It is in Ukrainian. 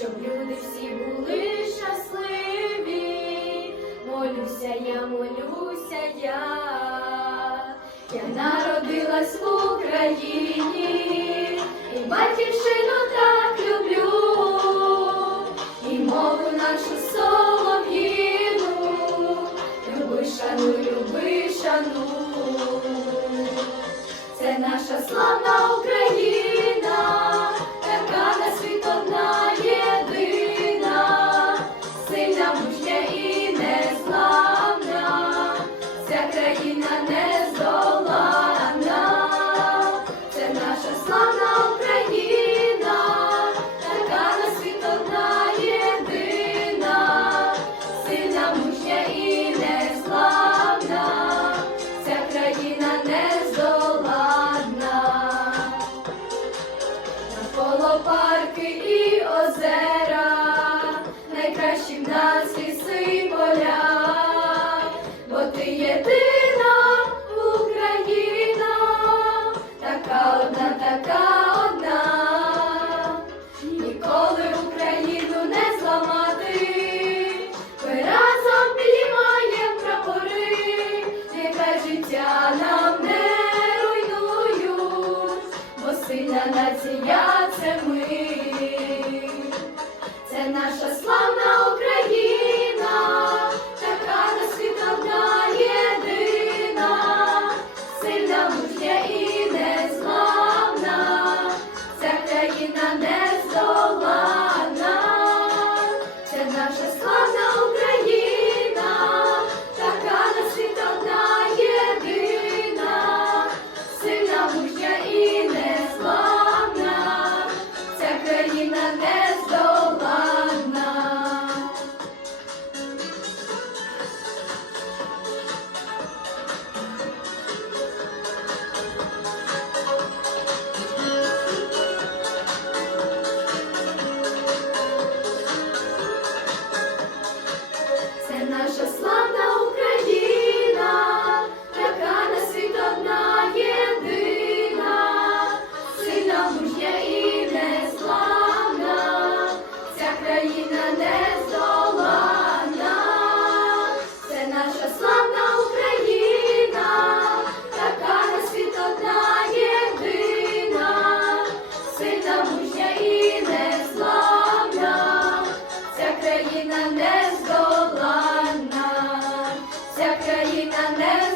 щоб люди всі були щасливі. Молюся, я молюся, я, я народилась в Україні, і батьківщину так люблю, і мову нашу солов'їну, люби, шануй, люби, шануй. Це наша славна Україна, парки і озера, найкращі в нас ліси й поля, бо ти єдина Україна, така одна, така одна, ніколи Україну не зламати, ми разом підіймаємо прапори, нехай життя нам не руйнують, бо сильна нація наша славна Україна, наша славна never